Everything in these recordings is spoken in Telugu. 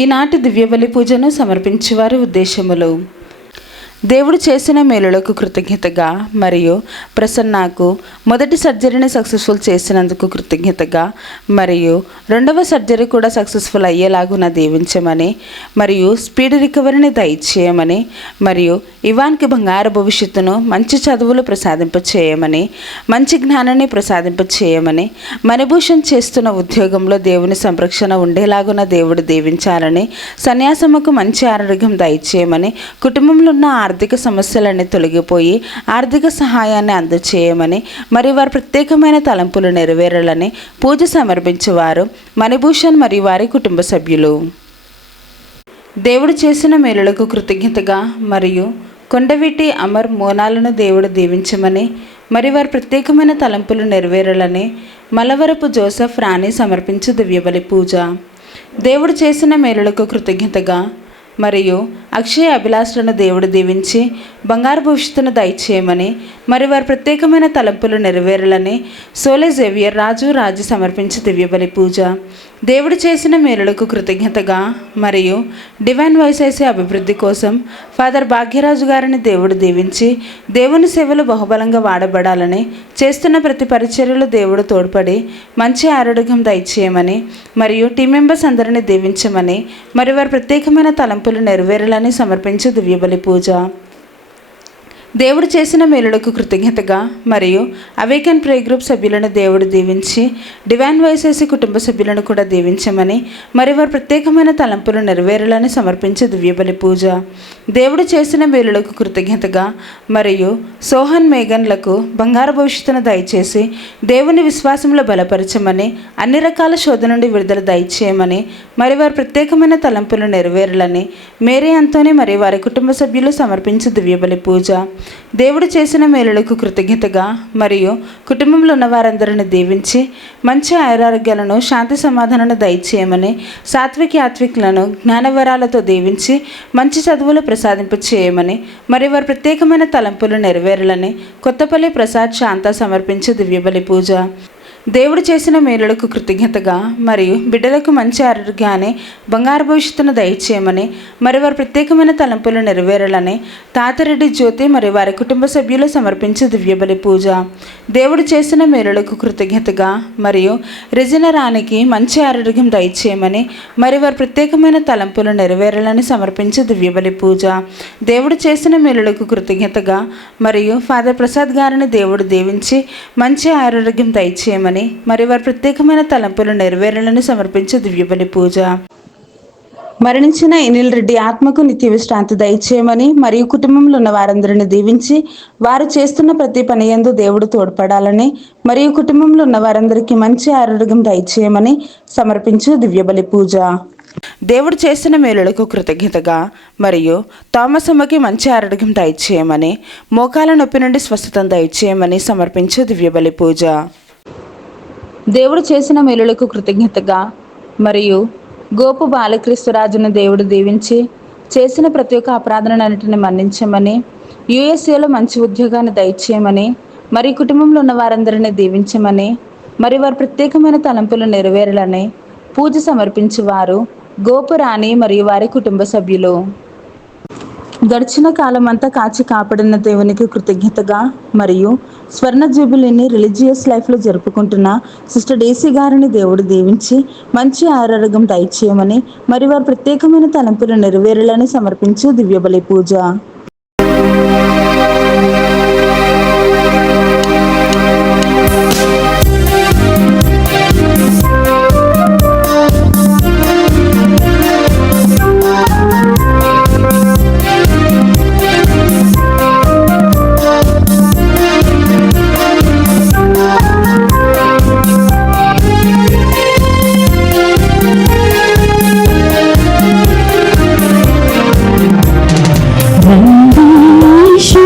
ఈనాటి దివ్యబలి పూజను సమర్పించేవారి ఉద్దేశములు: దేవుడు చేసిన మేలులకు కృతజ్ఞతగా మరియు ప్రసన్నకు మొదటి సర్జరీని సక్సెస్ఫుల్ చేసినందుకు కృతజ్ఞతగా మరియు రెండవ సర్జరీ కూడా సక్సెస్ఫుల్ అయ్యేలాగున దీవించమని మరియు స్పీడ్ రికవరీని దయచేయమని మరియు ఇవాన్కి బంగారు భవిష్యత్తును, మంచి చదువులు ప్రసాదింపచేయమని, మంచి జ్ఞానాన్ని ప్రసాదింపచేయమని, మణిభూషణ్ చేస్తున్న ఉద్యోగంలో దేవుని సంరక్షణ ఉండేలాగున దేవుడు దీవించాలని, సన్యాసముకు మంచి ఆరోగ్యం దయచేయమని, కుటుంబంలో ఉన్న ఆర్థిక సమస్యలన్నీ తొలగిపోయి ఆర్థిక సహాయాన్ని అందచేయమని, మరి వారి ప్రత్యేకమైన తలంపులు నెరవేరాలని పూజ సమర్పించేవారు మణిభూషణ్ మరియు వారి కుటుంబ సభ్యులు. దేవుడు చేసిన మేలులకు కృతజ్ఞతగా మరియు కొండవీటి అమర్ మోనాలను దేవుడు దీవించమని, మరి వారి ప్రత్యేకమైన తలంపులు నెరవేరాలని మలవరపు జోసెఫ్ రాణి సమర్పించు దివ్యబలి పూజ. దేవుడు చేసిన మేలులకు కృతజ్ఞతగా మరియు అక్షయ అభిలాషలను దేవుడు దీవించి బంగారు భవిష్యత్తును దయచేయమని, మరి వారి ప్రత్యేకమైన తలంపులు నెరవేరాలని సోలే జేవియర్ రాజు సమర్పించి దివ్యబలి పూజ. దేవుడు చేసిన మేలులకు కృతజ్ఞతగా మరియు డివైన్ వాయిస్ అభివృద్ధి కోసం ఫాదర్ భాగ్యరాజు గారిని దేవుడు దీవించి దేవుని సేవలు బహుబలంగా వాడబడాలని, చేస్తున్న ప్రతి పరిచర్యలు దేవుడు తోడ్పడి మంచి ఆరోగ్యం దయచేయమని మరియు టీం మెంబర్స్ అందరినీ దీవించమని, మరి వారి ప్రత్యేకమైన తలంపులు నెరవేరాలని సమర్పించు దివ్యబలి పూజ. దేవుడు చేసిన మేలులకు కృతజ్ఞతగా మరియు అవేకన్ ప్రే గ్రూప్ సభ్యులను దేవుడు దీవించి డివైన్ వాయిస్ కుటుంబ సభ్యులను కూడా దీవించమని, మరి వారి ప్రత్యేకమైన తలంపులు నెరవేరాలని సమర్పించే దివ్యబలి పూజ. దేవుడు చేసిన మేలులకు కృతజ్ఞతగా మరియు సోహన్ మేఘన్లకు బంగారు భవిష్యత్తును దయచేసి దేవుని విశ్వాసంలో బలపరచమని, అన్ని రకాల శోధన నుండి విడుదల దయచేయమని, మరి వారి ప్రత్యేకమైన తలంపులు నెరవేరాలని మేరీ అంతోని మరియు వారి కుటుంబ సభ్యులు సమర్పించే దివ్యబలి పూజ. దేవుడు చేసిన మేలులకు కృతజ్ఞతగా మరియు కుటుంబంలో ఉన్న వారందరిని దీవించి మంచి ఆరోగ్యాలను, శాంతి సమాధానాలను దయచేయమని, ఆత్వికులను జ్ఞానవరాలతో దీవించి మంచి చదువులు ప్రసాదింపచేయమని, మరి వారి ప్రత్యేకమైన తలంపులు నెరవేరాలని కొత్తపల్లి ప్రసాద్ శాంత సమర్పించే దివ్యబలి పూజ. దేవుడు చేసిన మేలులకు కృతజ్ఞతగా మరియు బిడ్డలకు మంచి ఆరోగ్యాన్ని, బంగారు భవిష్యత్తును దయచేయమని, మరి వారి ప్రత్యేకమైన తలంపులు నెరవేరాలని తాతారెడ్డి జ్యోతి మరియు వారి కుటుంబ సభ్యులు సమర్పించే దివ్యబలి పూజ. దేవుడు చేసిన మేలులకు కృతజ్ఞతగా మరియు రెజినా రాణికి మంచి ఆరోగ్యం దయచేయమని, మరి వారి ప్రత్యేకమైన తలంపులు నెరవేరాలని సమర్పించే దివ్యబలి పూజ. దేవుడు చేసిన మేలులకు కృతజ్ఞతగా మరియు ఫాదర్ ప్రసాద్ గారిని దేవుడు దీవించి మంచి ఆరోగ్యం దయచేయమని, మరి వారి ప్రత్యేకమైన తలంపులు నెరవేరాలని సమర్పించే దివ్యబలి పూజ. మరణించిన ఎనిల్ రెడ్డి ఆత్మకు నిత్య విశ్రాంతి దయచేయమని మరియు కుటుంబంలో ఉన్న వారందరిని దీవించి వారు చేస్తున్న ప్రతి పని యందు దేవుడు తోడ్పడాలని మరియు కుటుంబంలో ఉన్న వారందరికీ మంచి ఆరోగ్యం దయచేయమని సమర్పించు దివ్యబలి పూజ. దేవుడు చేసిన మేలులకు కృతజ్ఞతగా మరియు థామస్ అమ్మకి మంచి ఆరోగ్యం దయచేయమని, మోకాల నొప్పి నుండి స్వస్థతను దయచేయమని సమర్పించు దివ్యబలి పూజ. దేవుడు చేసిన మేలులకు కృతజ్ఞతగా మరియు గోపు బాలక్రీస్తురాజును దేవుడు దీవించి చేసిన ప్రతి ఒక్క అపరాధనన్నింటిని మన్నించమని, యుఎస్ఏలో మంచి ఉద్యోగాన్ని దయచేయమని, మరి కుటుంబంలో ఉన్న వారందరినీ దీవించమని, మరి వారి ప్రత్యేకమైన తలంపులు నెరవేరాలని పూజ సమర్పించేవారు గోపు రాణి మరియు వారి కుటుంబ సభ్యులు. గడిచిన కాలం అంతా కాచి కాపాడిన దేవునికి కృతజ్ఞతగా మరియు స్వర్ణ జూబిలీని రిలీజియస్ లైఫ్లో జరుపుకుంటున్న సిస్టర్ డేసీ గారిని దేవుడు దీవించి మంచి ఆరోగ్యం దయచేయమని, మరి వారి ప్రత్యేకమైన తలంపులు నెరవేరాలని సమర్పించు దివ్యబలి పూజ. నందీశ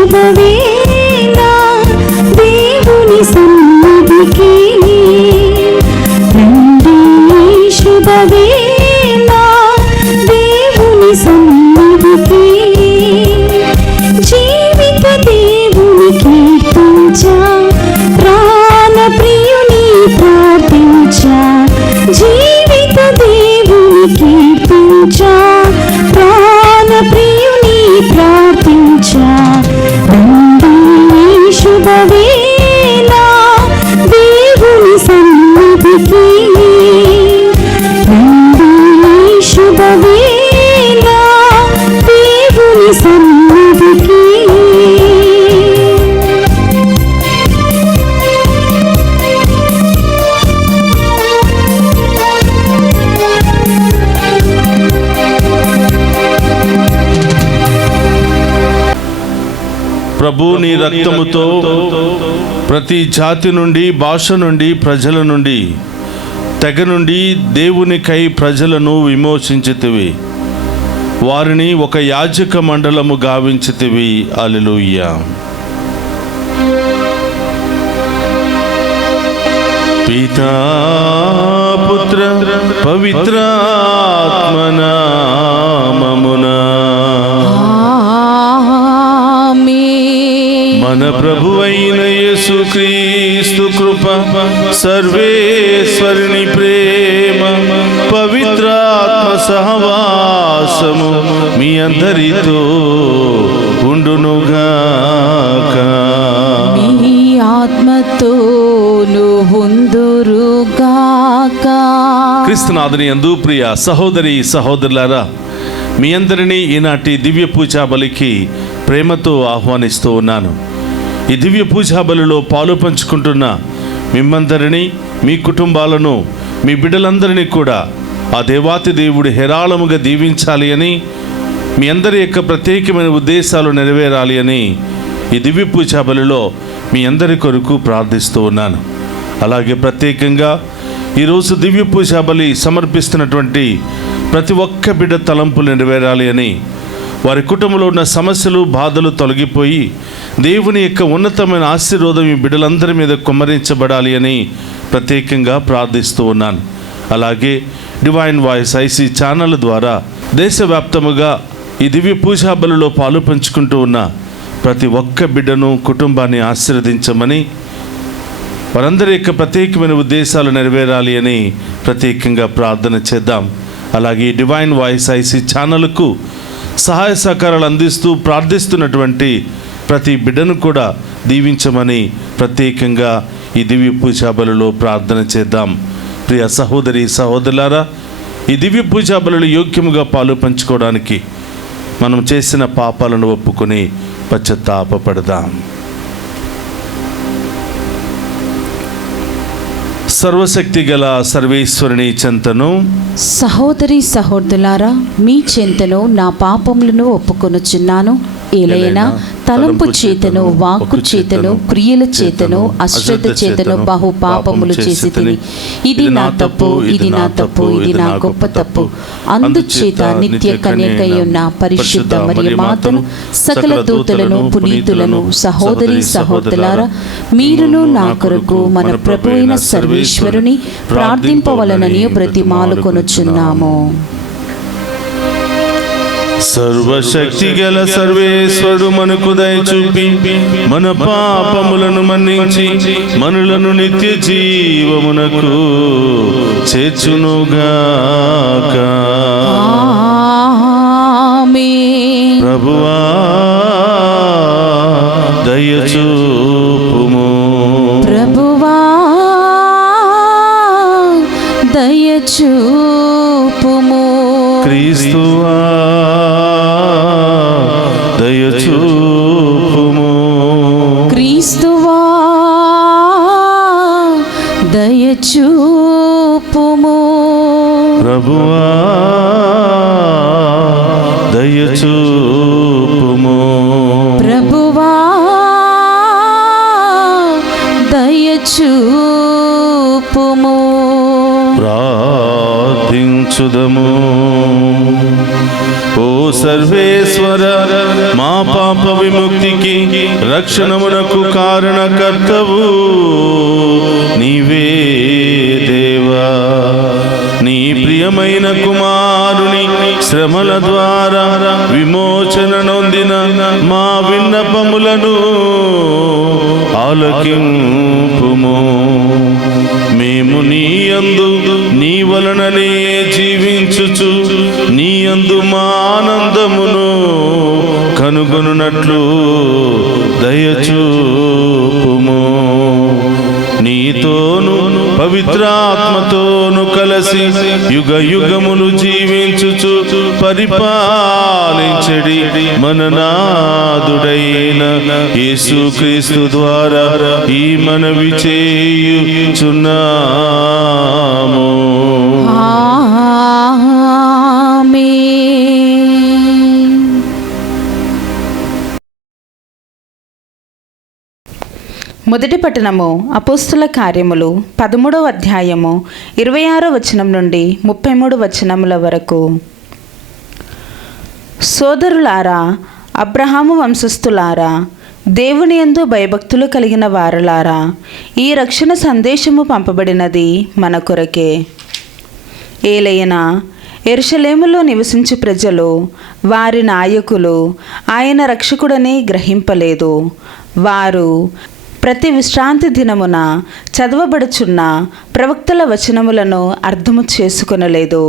ప్రభు నీ రక్తముతో ప్రతి జాతి నుండి, భాష నుండి, ప్రజల నుండి, తెగ నుండి దేవునికై ప్రజలను విమోచించితివి. వారిని ఒక యాజక మండలము గావించితివి. హల్లెలూయా. పితా పుత్ర పవిత్రాత్మ నామమునా మన ప్రభువైన యేసుక్రీస్తు కృప, సర్వేశ్వరుని ప్రేమ, పవిత్రాత్మ సహవాసము మీ అందరితో ఉండునుగాక. మీ ఆత్మతోను ఉందురుగాక. క్రీస్తునాథుని యందు ప్రియ సహోదరి సహోదరులారా, మీ అందరినీ ఈనాటి దివ్య పూజా బలికి ప్రేమతో ఆహ్వానిస్తూ ఉన్నాను. ఈ దివ్య పూజా బలిలో పాలు పంచుకుంటున్న మిమ్మందరినీ, మీ కుటుంబాలను, మీ బిడ్డలందరినీ కూడా ఆ దేవాతి దేవుడు హేరాళముగా దీవించాలి అని, మీ అందరి యొక్క ప్రత్యేకమైన ఉద్దేశాలు నెరవేరాలి అని ఈ దివ్య పూజా బలిలో మీ అందరి కొరకు ప్రార్థిస్తూ ఉన్నాను. అలాగే ప్రత్యేకంగా ఈరోజు దివ్య పూజా బలి సమర్పిస్తున్నటువంటి ప్రతి ఒక్క బిడ్డ తలంపులు నెరవేరాలి అని, వారి కుటుంబంలో ఉన్న సమస్యలు, బాధలు తొలగిపోయి దేవుని యొక్క ఉన్నతమైన ఆశీర్వాదం ఈ బిడ్డలందరి మీద కుమ్మరించబడాలి అని ప్రత్యేకంగా ప్రార్థిస్తూ ఉన్నాను. అలాగే డివైన్ వాయిస్ ఐసీ ఛానల్ ద్వారా దేశవ్యాప్తముగా ఈ దివ్య పూజా బలిలో పాలు పంచుకుంటూ ఉన్న ప్రతి ఒక్క బిడ్డను, కుటుంబాన్ని ఆశీర్వదించమని, వారందరి యొక్క ప్రత్యేకమైన ఉద్దేశాలు నెరవేరాలి అని ప్రత్యేకంగా ప్రార్థన చేద్దాం. అలాగే డివైన్ వాయిస్ ఐసీ ఛానల్కు సహాయ సహకారాలు అందిస్తూ ప్రార్థిస్తున్నటువంటి ప్రతి బిడ్డను కూడా దీవించమని ప్రత్యేకంగా ఈ దివ్య పూజా బలిలో ప్రార్థన చేద్దాం. ప్రియ సహోదరి సహోదరులారా, ఈ దివ్య పూజా బలిలో యోగ్యముగా పాలు పంచుకోవడానికి మనం చేసిన పాపాలను ఒప్పుకొని పశ్చాత్తాపపడదాం. సర్వశక్తి గల సర్వేశ్వరుని చెంతను, సహోదరి సహోదరులారా, మీ చెంతను నా పాపములను ఒప్పుకొనుచున్నాను. ఏలైనా తలంపు చేతను, వాక్కు చేతను, క్రియల చేతను, అశ్రద్ధ చేతను బహు పాపములు చేసి తిని, ఇది నా తప్పు, ఇది నా తప్పు, ఇది నా గొప్ప తప్పు. అందుచేత నిత్య కన్యకయ్యున్న పరిశుద్ధ మరియ మాతను, సకల దూతలను, పునీతులను, సహోదరి సహోదరులారా, మీరును నా కొరకు మన ప్రభువైన సర్వేశ్వరుని ప్రార్థింపవలనని బ్రతిమాలుకొనుచున్నాము. సర్వశక్తి గల సర్వేశ్వరుడు మనకు దయ చూపి మన పాపములను మన్నించి మనులను నిత్య జీవమునకు చేర్చునుగాక. ప్రభువా దయ చూపుము. ప్రభువా దయ చూపుము. క్రీస్తువా దయ చూపుము. క్రీస్తువా దయ చూపుము. ప్రభువా దయ చూపుము. ప్రభువా దయ చూపుము. ప్రార్థించుదము. ఓ సర్వేశ్వర, మా పాప విముక్తికి రక్షణమునకు కారణకర్తవు నీవే దేవా. నీ ప్రియమైన కుమారుని శ్రమల ద్వారా విమోచన నొందిన మా విన్నపములను ఆలకింపుము. మేము నీ యందు నీ వలననే జీవించుచు నీ యందు మా ఆనందమును కనుగొనున్నట్లు దయచూపుము. నీతోను పవిత్రాత్మతోను కలసి యుగ యుగములు జీవించుచు పరిపాలించడి మన నాదుడైన యేసుక్రీస్తు ద్వారా ఈ మనవి చేయుచున్నాము. మొదటి పట్టణము అపోస్తుల కార్యములు 13వ అధ్యాయము 26వ వచనం నుండి 33 వచనముల వరకు. సోదరులారా, అబ్రహాము వంశస్థులారా, దేవుని యందు భయభక్తులు కలిగిన వారలారా, ఈ రక్షణ సందేశము పంపబడినది మన కొరకే. ఏలైనా యెరూషలేములో నివసించు ప్రజలు, వారి నాయకులు ఆయన రక్షకుడని గ్రహింపలేదు. వారు ప్రతి విశ్రాంతి దినమున చదవబడుచున్న ప్రవక్తల వచనములను అర్థము చేసుకొనలేదు.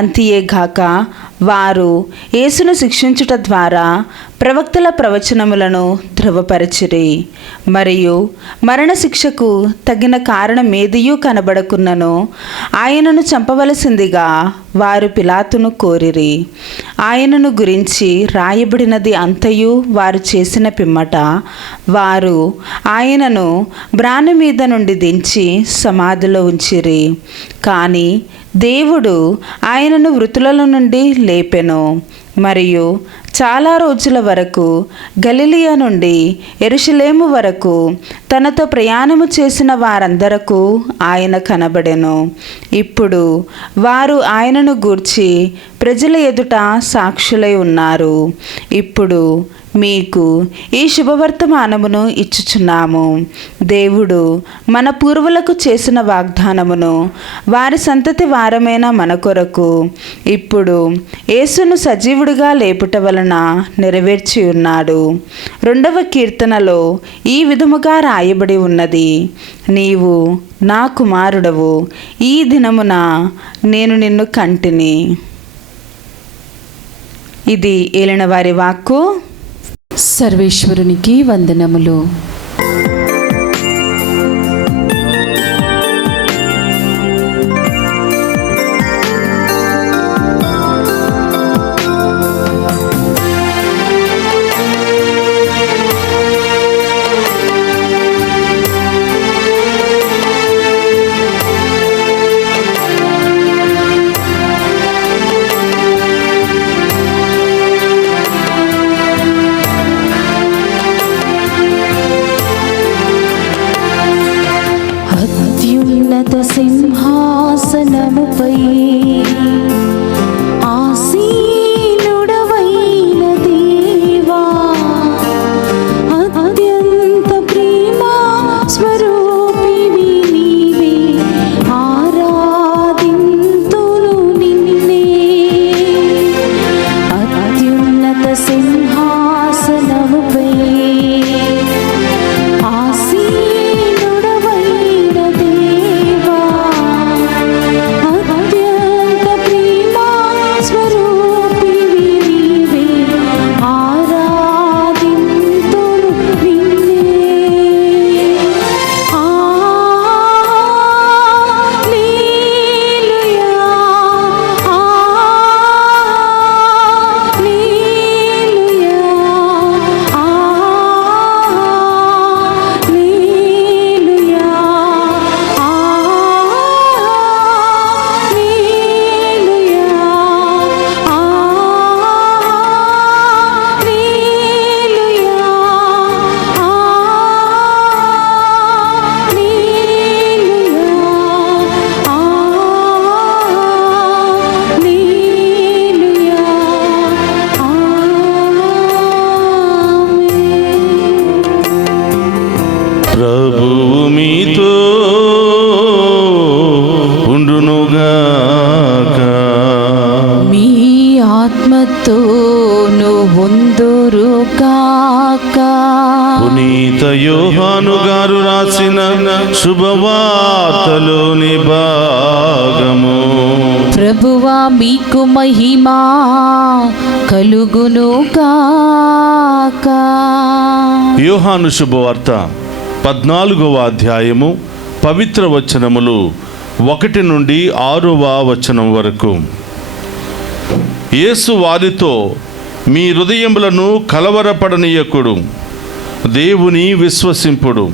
అంతియేగాక వారు యేసును శిక్షించుట ద్వారా ప్రవక్తల ప్రవచనములను ధృవపరచిరి. మరియు మరణశిక్షకు తగిన కారణమేదియూ కనబడకున్నను ఆయనను చంపవలసిందిగా వారు పిలాతును కోరిరి. ఆయనను గురించి రాయబడినది అంతయు వారు చేసిన పిమ్మట వారు ఆయనను బ్రాను మీద నుండి దించి సమాధిలో ఉంచిరి. కానీ దేవుడు ఆయనను మృతులలో నుండి లేపెను. మరియు చాలా రోజుల వరకు గలిలియా నుండి యెరూషలేము వరకు తనతో ప్రయాణము చేసిన వారందరకు ఆయన కనబడెను. ఇప్పుడు వారు ఆయనను గూర్చి ప్రజల ఎదుట సాక్షులై ఉన్నారు. ఇప్పుడు మీకు ఈ శుభవర్తమానమును ఇచ్చుచున్నాము. దేవుడు మన పూర్వులకు చేసిన వాగ్దానమును వారి సంతతి వారమైన మన కొరకు ఇప్పుడు యేసును సజీవుడిగా లేపుట వలన నెరవేర్చి ఉన్నాడు. 2వ కీర్తనలో ఈ విధముగా రాయబడి ఉన్నది: నీవు నా కుమారుడవు, ఈ దినమున నేను నిన్ను కంటిని. ఇది ఏలిన వారి వాక్కు. సర్వేశ్వరునికి వందనములు. అత్యున్నత సింహాసనముపై ఆసీనుడవైన దేవా, అత్యంత ప్రేమ స్వరూపివి నీవే, ఆరాధింతును నిన్నే. అత్యున్నత సింహాసనముపై ప్రభువు మీతో ఉండునుగాక. మీ ఆత్మతోను ఉందురుగాక. పునీత యోహాను గారు రాసిన శుభవార్తలోని భాగము. ప్రభువా మీకు మహిమా కలుగునుగాక. యోహాను శుభవార్త 14వ అధ్యాయము పవిత్ర వచనములు 1 నుండి 6వ వచనం వరకు. యేసు వారితో, మీ హృదయములను కలవరపడనీయకుడు, దేవుని విశ్వసింపుడు,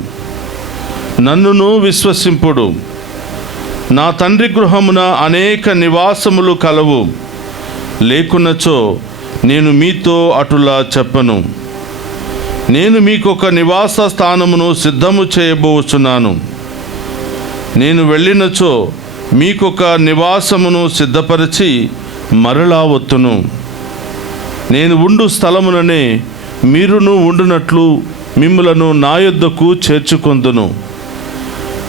నన్నును విశ్వసింపుడు. నా తండ్రి గృహమున అనేక నివాసములు కలవు. లేకున్నచో నేను మీతో అటులా చెప్పను. నేను మీకు ఒక నివాస స్థానమును సిద్ధము చేయబోచున్నాను. నేను వెళ్ళినచో మీకొక నివాసమును సిద్ధపరిచి మరలా వత్తును. నేను ఉండు స్థలముననే మీరును ఉండునట్లు మిమ్ములను నా యొద్దకు చేర్చుకొందును.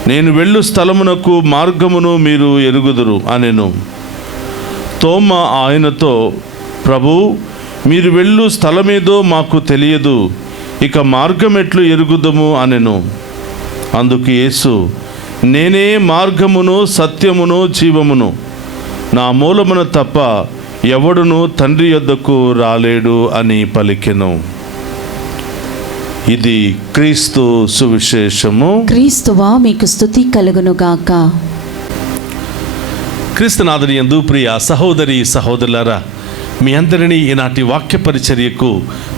నేను వెళ్ళు స్థలమునకు మార్గమును మీరు ఎరుగుదురు అనెను. తోమ ఆయనతో, ప్రభు, మీరు వెళ్ళు స్థలమేదో మాకు తెలియదు, ఇక మార్గం ఎట్లు ఎరుగుదము అనెను. అందుకు యేసు, నేనే మార్గమును సత్యమును జీవమును, నా మూలమున తప్ప ఎవడును తండ్రి యొద్దకు రాలేడు అని పలికెను. ఇది క్రీస్తు సువిశేషము. క్రీస్తువా మీకు స్తుతి కలుగునుగాక. క్రీస్తునాథుని యందు ప్రియ సహోదరి సహోదరులారా, మీ అందరినీ ఈనాటి వాక్య పరిచర్యకు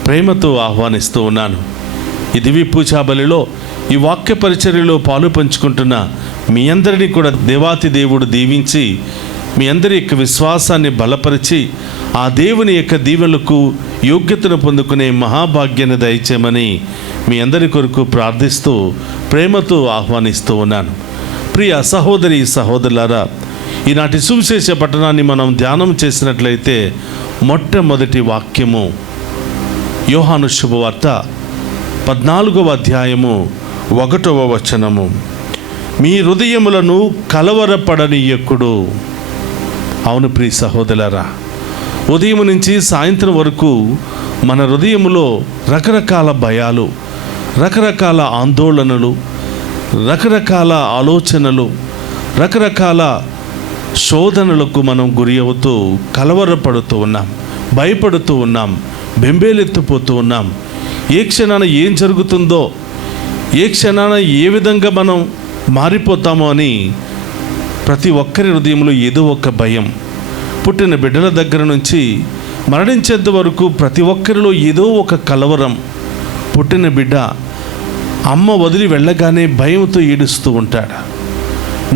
ప్రేమతో ఆహ్వానిస్తూ ఉన్నాను. ఈ దివ్య పూజా బలిలో ఈ వాక్య పరిచర్యలో పాలు పంచుకుంటున్న మీ అందరినీ కూడా దేవాతి దేవుడు దీవించి మీ అందరి యొక్క విశ్వాసాన్ని బలపరిచి ఆ దేవుని యొక్క దీవెనలకు యోగ్యతను పొందుకునే మహాభాగ్యాన్ని దయచేయమని మీ అందరి కొరకు ప్రార్థిస్తూ ప్రేమతో ఆహ్వానిస్తూ ఉన్నాను. ప్రియ సహోదరి సహోదరులారా, ఈనాటి సువిశేష పట్టణాన్ని మనం ధ్యానం చేసినట్లయితే మొట్టమొదటి వాక్యము యోహాను శుభవార్త 14వ అధ్యాయము 1వ వచనము. మీ హృదయములను కలవరపడనీయకుడు. అవును ప్రియ సహోదరులారా, ఉదయం నుంచి సాయంత్రం వరకు మన హృదయములో రకరకాల భయాలు, రకరకాల ఆందోళనలు, రకరకాల ఆలోచనలు, రకరకాల శోధనలకు మనం గురి అవుతూ కలవరపడుతూ ఉన్నాం, భయపడుతూ ఉన్నాం, బెంబేలెత్తిపోతూ ఉన్నాం. ఏ క్షణాన ఏం జరుగుతుందో, ఏ క్షణాన ఏ విధంగా మనం మారిపోతామో అని ప్రతి ఒక్కరి హృదయంలో ఏదో ఒక భయం. పుట్టిన బిడ్డల దగ్గర నుంచి మరణించేంత వరకు ప్రతి ఒక్కరిలో ఏదో ఒక కలవరం. పుట్టిన బిడ్డ అమ్మ వదిలి వెళ్ళగానే భయంతో ఏడుస్తూ ఉంటాడు.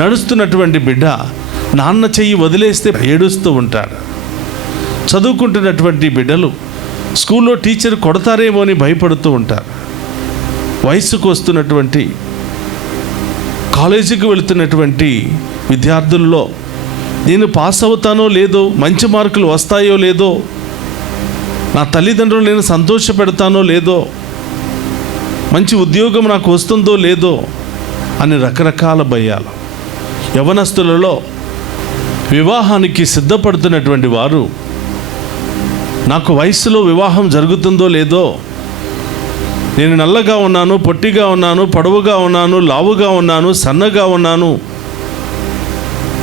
నడుస్తున్నటువంటి బిడ్డ నాన్న చెయ్యి వదిలేస్తే ఏడుస్తూ ఉంటాడు. చదువుకుంటున్నటువంటి బిడ్డలు స్కూల్లో టీచర్ కొడతారేమో అని భయపడుతూ ఉంటారు. వయసుకు వస్తున్నటువంటి కాలేజీకి వెళుతున్నటువంటి విద్యార్థుల్లో నేను పాస్ అవుతానో లేదో, మంచి మార్కులు వస్తాయో లేదో, నా తల్లిదండ్రులు నేను సంతోషపెడతానో లేదో, మంచి ఉద్యోగం నాకు వస్తుందో లేదో అని రకరకాల భయాలు. యవనస్తులలో వివాహానికి సిద్ధపడుతున్నటువంటి వారు నాకు వయసులో వివాహం జరుగుతుందో లేదో, నేను నల్లగా ఉన్నాను, పొట్టిగా ఉన్నాను, పొడవుగా ఉన్నాను, లావుగా ఉన్నాను, సన్నగా ఉన్నాను,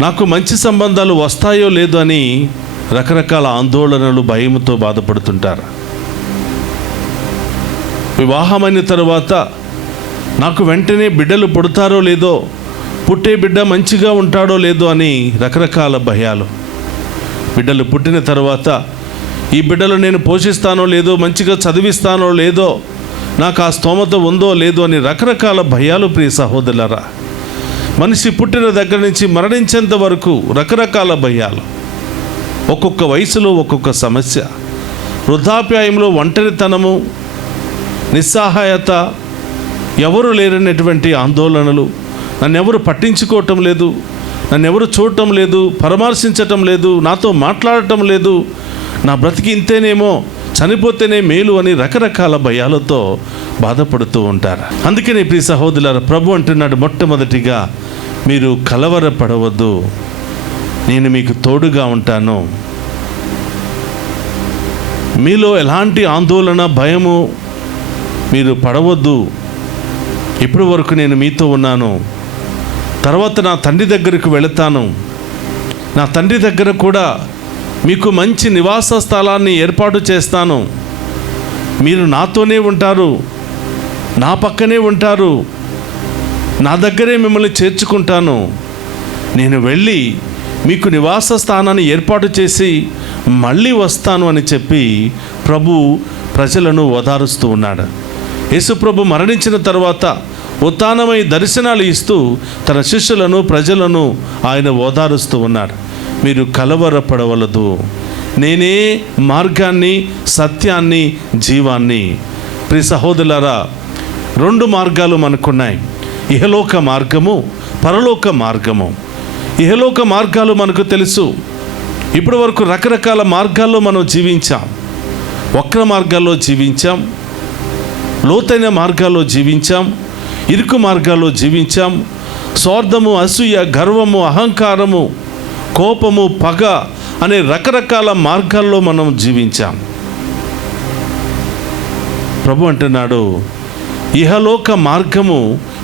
నాకు మంచి సంబంధాలు వస్తాయో లేదో అని రకరకాల ఆందోళనలు, భయంతో బాధపడుతుంటారు. వివాహమైన తరువాత నాకు వెంటనే బిడ్డలు పుడతారో లేదో, పుట్టే బిడ్డ మంచిగా ఉంటాడో లేదో అని రకరకాల భయాలు. బిడ్డలు పుట్టిన తర్వాత ఈ బిడ్డలు నేను పోషిస్తానో లేదో, మంచిగా చదివిస్తానో లేదో, నాకు ఆ స్తోమత ఉందో లేదో అని రకరకాల భయాలు. ప్రియ సహోదరులారా, మనిషి పుట్టిన దగ్గర నుంచి మరణించేంత వరకు రకరకాల భయాలు. ఒక్కొక్క వయసులో ఒక్కొక్క సమస్య. వృద్ధాప్యాయంలో ఒంటరితనము, నిస్సహాయత, ఎవరు లేరనేటువంటి ఆందోళనలు, నన్నెవరు పట్టించుకోవటం లేదు, నన్నెవరు చూడటం లేదు, పరామర్శించటం లేదు, నాతో మాట్లాడటం లేదు, నా బ్రతికి ఇంతేనేమో, చనిపోతేనే మేలు అని రకరకాల భయాలతో బాధపడుతూ ఉంటారు. అందుకనే ప్రియ సహోదరులారా, ప్రభు అంటున్నాడు, మొట్టమొదటిగా మీరు కలవరపడవద్దు, నేను మీకు తోడుగా ఉంటాను. మీలో ఎలాంటి ఆందోళన, భయము మీరు పడవద్దు. ఇప్పటి వరకు నేను మీతో ఉన్నాను, తర్వాత నా తండ్రి దగ్గరకు వెళతాను, నా తండ్రి దగ్గర కూడా మీకు మంచి నివాస స్థలాన్ని ఏర్పాటు చేస్తాను, మీరు నాతోనే ఉంటారు, నా పక్కనే ఉంటారు, నా దగ్గరే మిమ్మల్ని చేర్చుకుంటాను, నేను వెళ్ళి మీకు నివాస స్థానాన్ని ఏర్పాటు చేసి మళ్ళీ వస్తాను అని చెప్పి ప్రభు ప్రజలను ఓదారుస్తూ ఉన్నాడు. యేసు ప్రభు మరణించిన తర్వాత ఉత్థానమై దర్శనాలు ఇస్తూ తన శిష్యులను, ప్రజలను ఆయన ఓదారుస్తూ ఉన్నాడు. మీరు కలవరపడవలదు, నేనే మార్గాన్ని, సత్యాన్ని, జీవాన్ని. ప్రియ సహోదరులారా, 2 మార్గాలు మనకున్నాయి. ఇహలోక మార్గము, పరలోక మార్గము. ఇహలోక మార్గాలు మనకు తెలుసు. ఇప్పటి వరకు రకరకాల మార్గాల్లో మనం జీవించాం. వక్ర మార్గాల్లో జీవించాం, లోతైన మార్గాల్లో జీవించాం, ఇరుకు మార్గాల్లో జీవించాం. స్వార్థము, అసూయ, గర్వము, అహంకారము, కోపము, పగ అనే రకరకాల మార్గాల్లో మనం జీవించాం. ప్రభు అంటున్నాడు, ఇహలోక మార్గము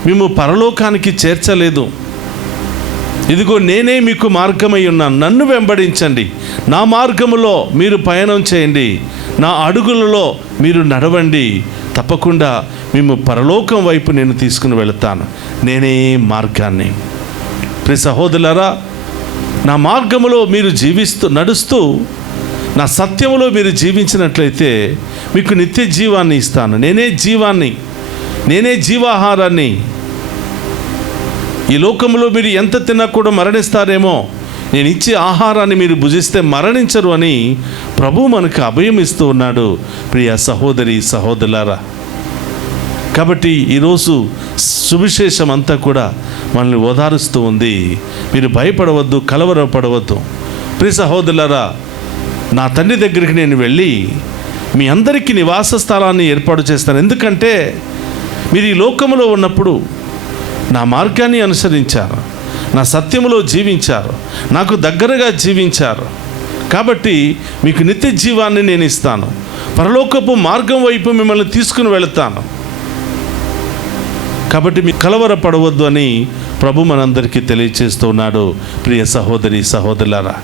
మేము పరలోకానికి చేర్చలేదు. ఇదిగో నేనే మీకు మార్గమై ఉన్నాను, నన్ను వెంబడించండి, నా మార్గములో మీరు పయనం చేయండి, నా అడుగులలో మీరు నడవండి, తప్పకుండా మేము పరలోకం వైపు నేను తీసుకుని వెళతాను. నేనే మార్గాన్ని. ప్రియ సహోదరులారా, నా మార్గములో మీరు నడుస్తూ నా సత్యములో మీరు జీవించినట్లయితే మీకు నిత్య జీవాన్ని ఇస్తాను. నేనే జీవాన్ని, నేనే జీవాహారాన్ని. ఈ లోకంలో మీరు ఎంత తిన్నా కూడా మరణిస్తారేమో, నేను ఇచ్చే ఆహారాన్ని మీరు భుజిస్తే మరణించరు అని ప్రభు మనకు అభయం ఇస్తూ ఉన్నాడు. ప్రియ సహోదరి సహోదరులారా, కాబట్టి ఈరోజు సువిశేషం అంతా కూడా మనల్ని ఓదారుస్తూ ఉంది. మీరు భయపడవద్దు, కలవరపడవద్దు. ప్రియ సహోదరులారా, నా తండ్రి దగ్గరికి నేను వెళ్ళి మీ అందరికీ నివాస స్థలాన్ని ఏర్పాటు చేస్తాను. ఎందుకంటే మీరు ఈ లోకములో ఉన్నప్పుడు నా మార్గాన్ని అనుసరించారు, నా సత్యములో జీవించారు, నాకు దగ్గరగా జీవించారు. కాబట్టి మీకు నిత్య జీవాన్ని నేను ఇస్తాను, పరలోకపు మార్గం వైపు మిమ్మల్ని తీసుకుని వెళతాను. కాబట్టి మీకు కలవరపడవద్దు అని ప్రభు మనందరికీ తెలియచేస్తూ ఉన్నాడు. ప్రియ సహోదరి సహోదరులారా,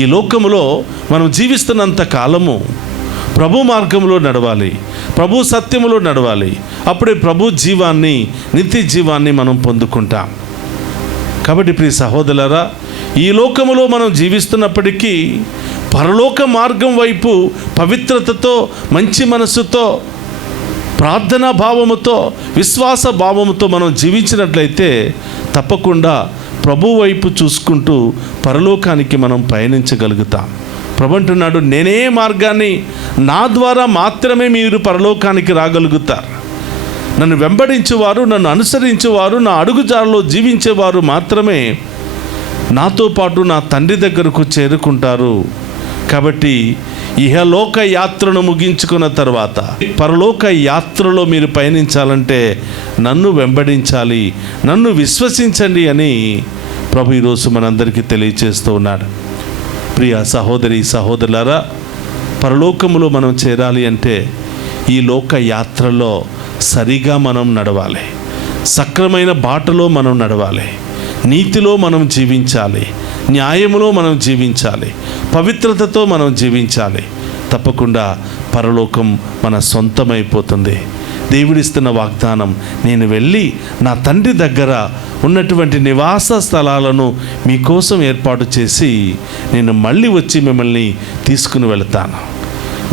ఈ లోకములో మనం జీవిస్తున్నంత కాలము ప్రభు మార్గంలో నడవాలి, ప్రభు సత్యములో నడవాలి. అప్పుడే ప్రభు జీవాన్ని, నిత్య జీవాన్ని మనం పొందుకుంటాం. కాబట్టి ప్రియ సహోదరులారా, ఈ లోకములో మనం జీవిస్తున్నప్పటికీ పరలోక మార్గం వైపు పవిత్రతతో, మంచి మనస్సుతో, ప్రార్థనా భావముతో, విశ్వాస భావముతో మనం జీవించినట్లయితే తప్పకుండా ప్రభు వైపు చూసుకుంటూ పరలోకానికి మనం పయనించగలుగుతాం. ప్రభు అంటున్నాడు, నేనే మార్గాన్ని, నా ద్వారా మాత్రమే మీరు పరలోకానికి రాగలుగుతారు. నన్ను వెంబడించేవారు, నన్ను అనుసరించేవారు, నా అడుగుజాడలో జీవించేవారు మాత్రమే నాతో పాటు నా తండ్రి దగ్గరకు చేరుకుంటారు. కాబట్టి ఇహలోక యాత్రను ముగించుకున్న తర్వాత పరలోక యాత్రలో మీరు పయనించాలంటే నన్ను వెంబడించాలి, నన్ను విశ్వసించండి అని ప్రభు ఈరోజు మనందరికీ తెలియచేస్తూ ఉన్నాడు. ప్రియ సహోదరి సహోదరులారా, పరలోకములో మనం చేరాలి అంటే ఈ లోక యాత్రలో సరిగా మనం నడవాలి, సక్రమైన బాటలో మనం నడవాలి, నీతిలో మనం జీవించాలి, న్యాయములో మనం జీవించాలి, పవిత్రతతో మనం జీవించాలి. తప్పకుండా పరలోకం మన సొంతమైపోతుంది. దేవుడిస్తున్న వాగ్దానం, నేను వెళ్ళి నా తండ్రి దగ్గర ఉన్నటువంటి నివాస స్థలాలను మీకోసం ఏర్పాటు చేసి నేను మళ్ళీ వచ్చి మిమ్మల్ని తీసుకుని వెళతాను,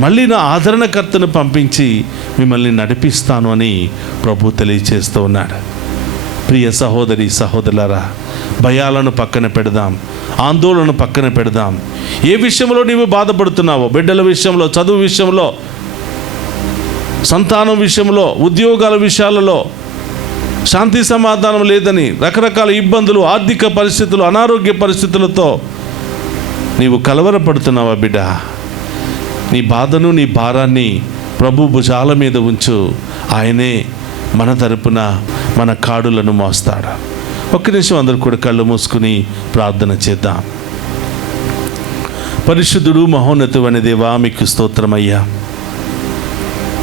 మళ్ళీ నా ఆదరణకర్తను పంపించి మిమ్మల్ని నడిపిస్తాను అని ప్రభు తెలియచేస్తూ ఉన్నాడు. ప్రియ సహోదరి సహోదరులారా, భయాలను పక్కన పెడదాం, ఆందోళన పక్కన పెడదాం. ఏ విషయంలో నీవు బాధపడుతున్నావో, బిడ్డల విషయంలో, చదువు విషయంలో, సంతానం విషయంలో, ఉద్యోగాల విషయాలలో శాంతి సమాధానం లేదని రకరకాల ఇబ్బందులు, ఆర్థిక పరిస్థితులు, అనారోగ్య పరిస్థితులతో నీవు కలవరపడుతున్నావా బిడ్డ? నీ బాధను, నీ భారాన్ని ప్రభు భుజాల మీద ఉంచు. ఆయనే మన తరపున మన కాడులను మోస్తాడు. ఒక్క నిమిషం అందరూ కూడా కళ్ళు మూసుకుని ప్రార్థన చేద్దాం. పరిశుద్ధుడు, మహోన్నతుడైన దేవా, మీకు స్తోత్రమయ్యా.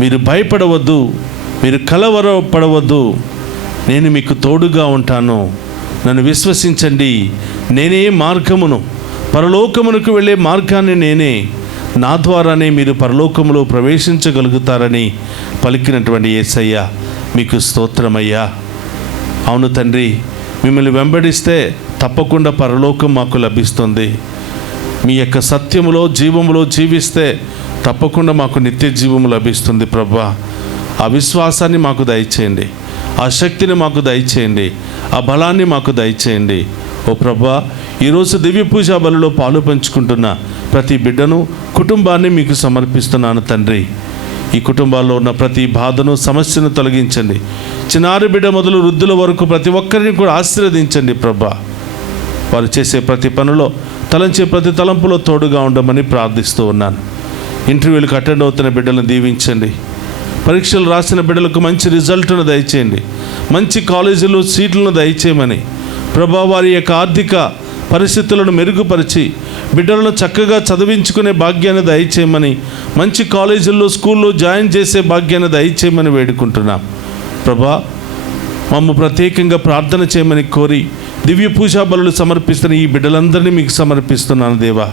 మీరు భయపడవద్దు, మీరు కలవరపడవద్దు, నేను మీకు తోడుగా ఉంటాను, నన్ను విశ్వసించండి, నేనే మార్గమును, పరలోకమునకు వెళ్ళే మార్గాన్ని నేనే, నా ద్వారానే మీరు పరలోకములో ప్రవేశించగలుగుతారని పలికినటువంటి యేసయ్య, మీకు స్తోత్రమయ్యా. అవును తండ్రి, మిమ్మల్ని వెంబడిస్తే తప్పకుండా పరలోకం మాకు లభిస్తుంది. మీ యొక్క సత్యములో, జీవములో జీవిస్తే తప్పకుండా మాకు నిత్య జీవము లభిస్తుంది. ప్రభా, ఆ విశ్వాసాన్ని మాకు దయచేయండి, ఆ శక్తిని మాకు దయచేయండి, ఆ బలాన్ని మాకు దయచేయండి. ఓ ప్రభా, ఈరోజు దివ్య పూజా బలిలో పాలు పంచుకుంటున్న ప్రతి బిడ్డను, కుటుంబాన్ని మీకు సమర్పిస్తున్నాను తండ్రి. ఈ కుటుంబాల్లో ఉన్న ప్రతి బాధను సమస్యను తొలగించండి. చిన్నారి బిడ్డ మొదలు వృద్ధుల వరకు ప్రతి ఒక్కరిని కూడా ఆశీర్వదించండి ప్రభా. వారు చేసే ప్రతి పనిలో, తలంచే ప్రతి తలంపులో తోడుగా ఉండమని ప్రార్థిస్తూ ఉన్నాను. ఇంటర్వ్యూలకు అటెండ్ అవుతున్న బిడ్డలను దీవించండి. పరీక్షలు రాసిన బిడ్డలకు మంచి రిజల్ట్ను దయచేయండి. మంచి కాలేజీలో సీట్లను దయచేయమని ప్రభా, వారి యొక్క ఆర్థిక పరిస్థితులను మెరుగుపరిచి బిడ్డలను చక్కగా చదివించుకునే భాగ్యాన్ని దయచేయమని, మంచి కాలేజీల్లో స్కూల్లో జాయిన్ చేసే భాగ్యాన్ని దయచేయమని వేడుకుంటున్నాం ప్రభా. మమ్మ ప్రత్యేకంగా ప్రార్థన చేయమని కోరి దివ్య పూజా బలులు సమర్పిస్తున్న ఈ బిడ్డలందరినీ మీకు సమర్పిస్తున్నాను దేవా.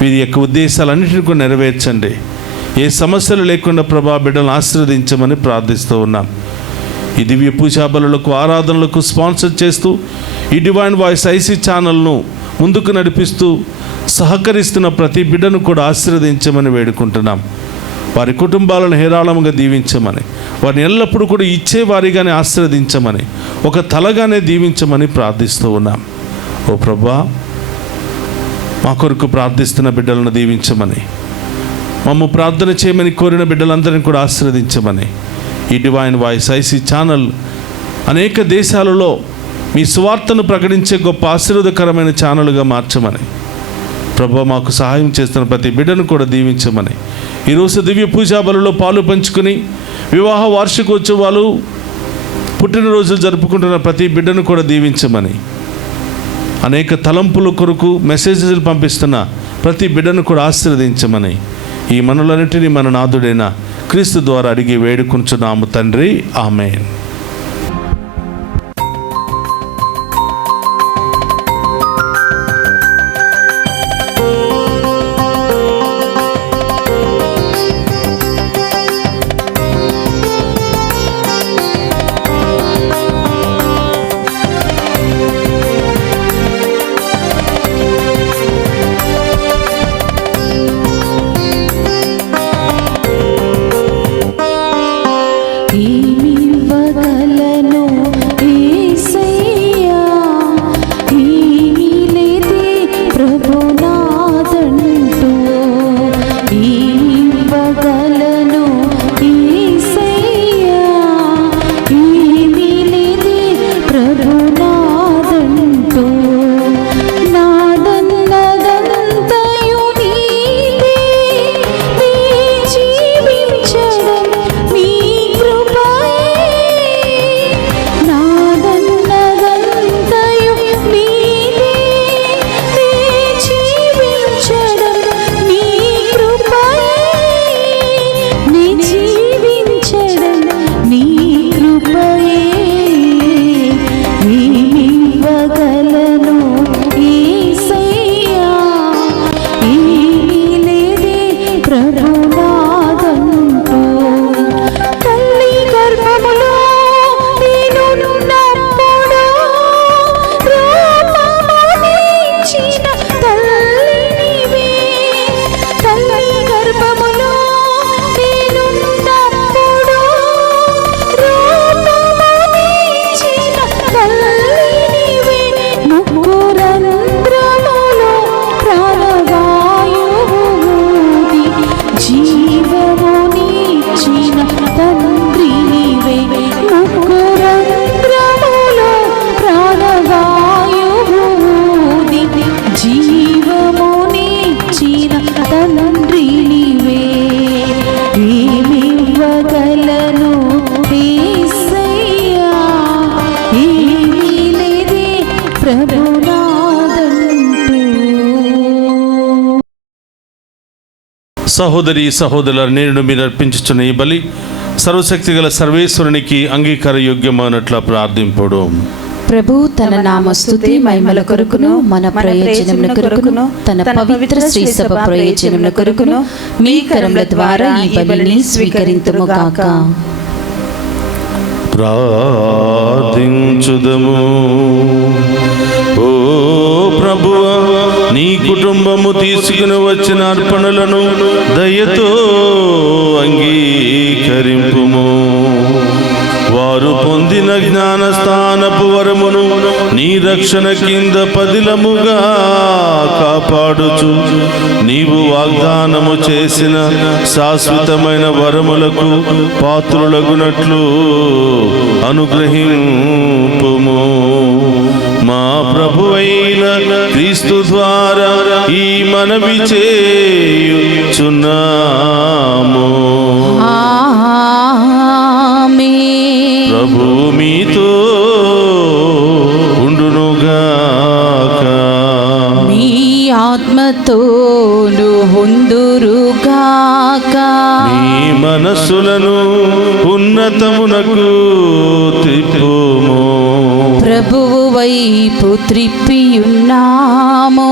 వీరి యొక్క ఉద్దేశాలన్నింటినీ కూడా నెరవేర్చండి. ఏ సమస్యలు లేకుండా ప్రభా బిడ్డలను ఆశీర్వదించమని ప్రార్థిస్తూ ఉన్నాం. ఈ దివ్య పూజా బలులకు, ఆరాధనలకు స్పాన్సర్ చేస్తూ ఈ డివైన్ వాయిస్ ఐసీ ఛానల్ను ముందుకు నడిపిస్తూ సహకరిస్తున్న ప్రతి బిడ్డను కూడా ఆశీర్వదించమని వేడుకుంటున్నాం. వారి కుటుంబాలను హేరాళంగా దీవించమని, వారిని ఎల్లప్పుడూ కూడా ఇచ్చేవారిగానే ఆశీర్వదించమని, ఒక తలగానే దీవించమని ప్రార్థిస్తూ ఉన్నాం. ఓ ప్రభా, మా కొరకు ప్రార్థిస్తున్న బిడ్డలను దీవించమని, మమ్మ ప్రార్థన చేయమని కోరిన బిడ్డలందరినీ కూడా ఆశీర్వదించమని, ఈ డివైన్ వాయిస్ ఐసీ ఛానల్ అనేక దేశాలలో మీ సువార్తను ప్రకటించే గొప్ప ఆశీర్వాదకరమైన ఛానల్గా మార్చమని ప్రభా, మాకు సహాయం చేస్తున్న ప్రతి బిడ్డను కూడా దీవించమని, ఈరోజు దివ్య పూజా బలులో పాలు పంచుకుని వివాహ వార్షికోత్సవాలు, పుట్టినరోజులు జరుపుకుంటున్న ప్రతి బిడ్డను కూడా దీవించమని, అనేక తలంపుల కొరకు మెసేజ్లు పంపిస్తున్న ప్రతి బిడ్డను కూడా ఆశీర్వదించమని, ఈ మనలన్నిటినీ మన నాథుడైన క్రీస్తు ద్వారా అడిగి వేడుకుంటున్నాము తండ్రి. ఆమేన్. సహోదరి సహోదరుల, నేను మీరు అర్పించుచున్న ఈ బలి సర్వశక్తి గల సర్వేశ్వరునికి అంగీకార యోగ్యమైనట్ల ప్రార్థింపుడు. ప్రభు తన నామస్తుతి మహిమల కొరకును మన ప్రయోజనముల కొరకును తన పవిత్ర శ్రీ సభ ప్రయోజనముల కొరకును మీ కరముల ద్వారా ఈ బలిని స్వీకరింతుము గాక. ప్రార్థించుదము. ఓ ప్రభువా, నీ కుటుంబము తీసుకుని వచ్చిన అర్పణలను దయతో అంగీకరింపుము. వారు పొందిన జ్ఞానస్థానపు వరమును నీ రక్షణ కింద పదిలముగా పాడుచు నీవు వాగ్దానము చేసిన శాశ్వతమైన వరములకు పాత్రులగునట్లు అనుగ్రహింపుము. మా ప్రభువైన క్రీస్తు ద్వారా ఈ మనవి చేయుచున్నాము. ఆమేన్. ప్రభు మీతో ఉండునుగాక. మీ ఆత్మతోను ఉందురుగాక. మీ మనస్సులను ఉన్నతమునకు త్రిప్పుము. ప్రభువు వైపు త్రిప్పియున్నాము.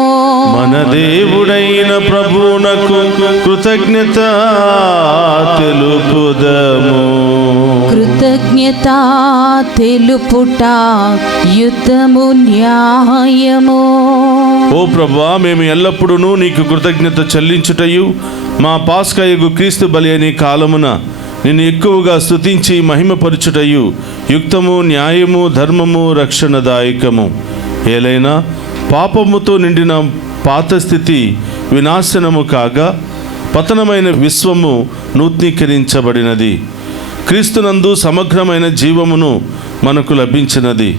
మన దేవుడైన ప్రభువునకు కృతజ్ఞత తెలుపుదము. కృతజ్ఞత తెలుపుట యుద్ధము న్యాయము. ఓ ప్రభువా, మేము ఎల్లప్పుడూ నీకు కృతజ్ఞత చెల్లించుటయు మా పాస్కాయగు క్రీస్తు బలి అనే కాలమున నిన్ను ఎక్కువగా స్తుతించి మహిమపరచుటయు యుక్తము, న్యాయము, ధర్మము, రక్షణదాయకము. ఏలైనా పాపముతో నిండిన పాత స్థితి వినాశనము కాగా పతనమైన విశ్వము నూతనీకరించబడినది. క్రీస్తునందు సమగ్రమైన జీవమును మనకు లభించినది.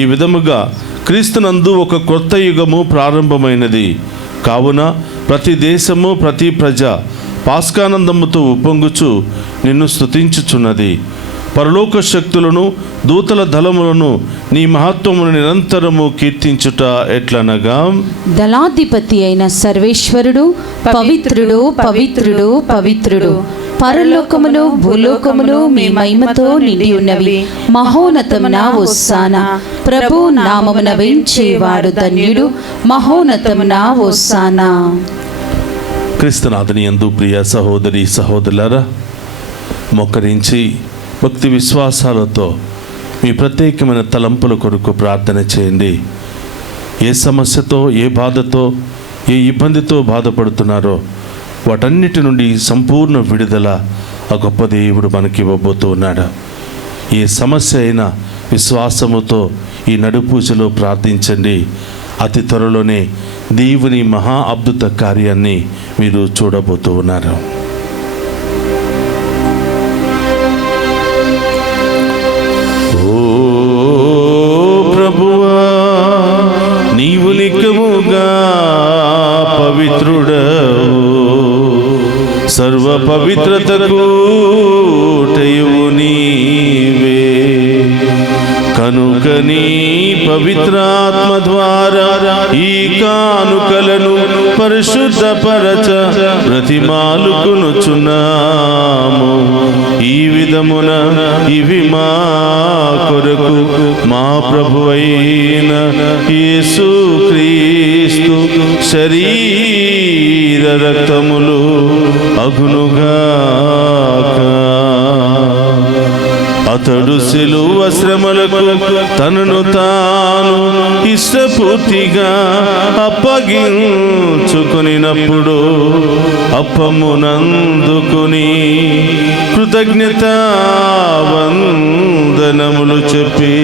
ఈ విధముగా క్రీస్తునందు ఒక కొత్త యుగము ప్రారంభమైనది. కావున ప్రతి దేశము, ప్రతి ప్రజ పాస్కానందముతో ఉప్పొంగుచు నిన్ను స్తుతించుచున్నది. పరలోక శక్తులను, దూతల దళములను నీ మహత్వమును నిరంతరము కీర్తించుట ఎట్లనగా, దళాధిపతి అయిన సర్వేశ్వరుడు పవిత్రుడు, పవిత్రుడు, పవిత్రుడు. పరలోకములు భూలోకములు మీ మహిమతో నిండి ఉన్నవి. మహోన్నతమున హోసానా. ప్రభు నామమున వేంచేవాడు ధన్యుడు. మహోన్నతమున హోసానా. క్రీస్తునాథుని యందు ప్రియ సహోదరి సహోదరులారా, మోకరించి భక్తి విశ్వాసాలతో మీ ప్రత్యేకమైన తలంపుల కొరకు ప్రార్థన చేయండి. ఏ సమస్యతో, ఏ బాధతో, ఏ ఇబ్బందితో బాధపడుతున్నారో వాటన్నిటి నుండి సంపూర్ణ విడుదల ఆ గొప్ప దేవుడు మనకి ఇవ్వబోతూ ఉన్నాడు. ఏ సమస్య అయినా విశ్వాసముతో ఈ నడుపూజలో ప్రార్థించండి. అతి త్వరలోనే దేవుని మహా అద్భుత కార్యాన్ని మీరు చూడబోతూ ఉన్నారు. ఓ ప్రభువా, నీవు నిక్కముగా పవిత్రుడవు, సర్వ పవిత్రతకు టయువు నీవే. కనుక నీ పవిత్రాత్మ ద్వారా ఈ కానుకలను పరిశుద్ధపరచ బ్రతిమాలుకొనుచున్నాము. ఈ విధమున ఇవి మా కొరకు మా ప్రభువైన యేసుక్రీస్తు శరీర రక్తములు అగునుగాక. అతడు శిలువ శ్రమలకు తనను తాను ఇష్టపూర్తిగా అప్పగించుకొనినప్పుడు అప్పమునందుకుని కృతజ్ఞతావందనములు చెప్పి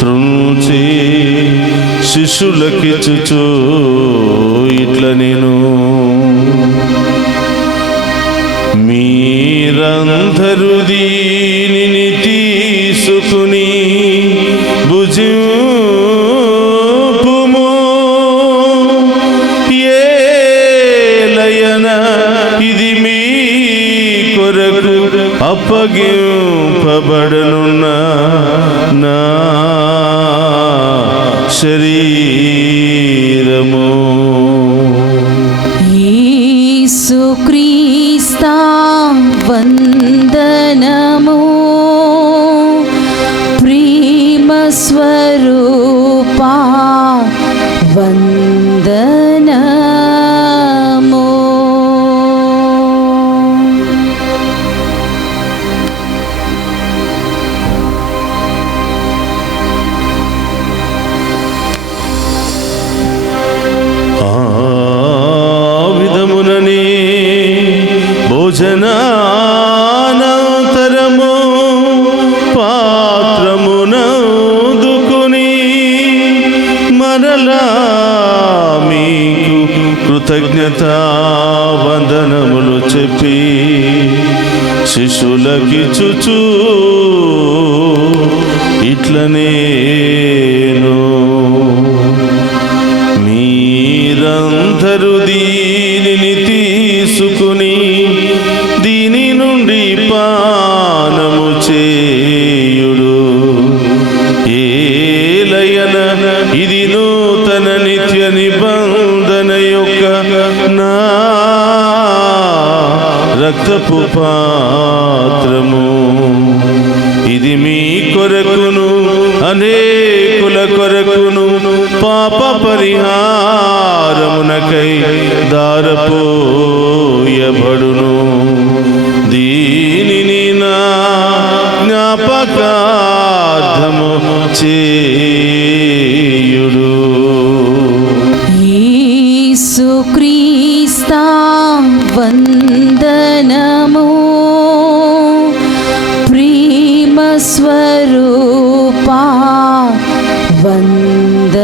త్రుంచి శిష్యులకిచ్చుచు ఇట్ల నేను, మీరందరూ దీనిని తీసుకుని భుజింపుము. ఏలయన ఇది మీ కొరకు అప్పగింపబడనున్న నా శరీరము. యేసుక్రీస్తా వందనము. ప్రేమ స్వరూపా వందనము. విధముననే భోజనానంతరము పాత్రమునందుకుని మరలా మీ కృతజ్ఞతా వందనములు చెప్పి శిష్యులకిచ్చుచు ఇట్లనేను, మీరందరూ దీనిని తీసుకుని దీని నుండి పానము చేయుడు. ఏలయన ఇది నూతన నిత్య నిబంధన యొక్క నా రక్తపు పాత్రము. ఇది మీ కొరకును అనేకుల కొరకును పాప పరిహారమునకై దారపోయబడును. దీనిని నా జ్ఞాపకార్థము చేయుడు. యేసుక్రీస్తా వందనము, ప్రేమ స్వరూపా వందనము.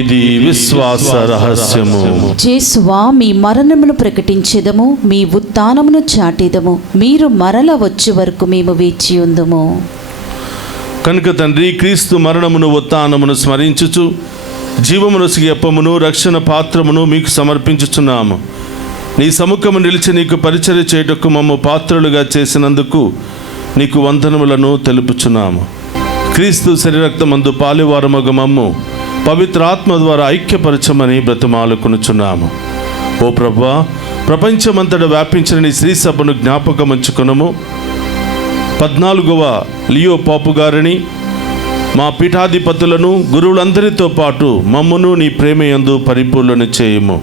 ఇది విశ్వాస రహస్యము. యేసువా, మీ మరణమును ప్రకటించెదము, మీ ఉత్థానమును చాటెదము. మీరు మరల వచ్చే వరకు మేము వేచి ఉందుము. కనుక తండ్రి, క్రీస్తు మరణమును ఉత్థానమును స్మరించుచు జీవమునొసగి అప్పమును రక్షణ పాత్రమును మీకు సమర్పించుచున్నాము. నీ సముఖము నిలిచి నీకు పరిచర్య చేయుటకు మమ్ము పాత్రులుగా చేసినందుకు నీకు వందనములను తెలుపుచున్నాము. క్రీస్తు శరీరక్తమందు పాలువారమగు మమ్ము పవిత్ర ఆత్మ ద్వారా ఐక్యపరచమని బ్రతిమాలుకొనుచున్నాము. ఓ ప్రభువా, ప్రపంచమంతటా వ్యాపించిన నీ శ్రీ సభను జ్ఞాపకముంచుకొనుము. 14వ లియో పాపు గారిని, మా పీఠాధిపతులను, గురువులందరితో పాటు మమ్మును నీ ప్రేమయందు పరిపూర్ణను చేయుము.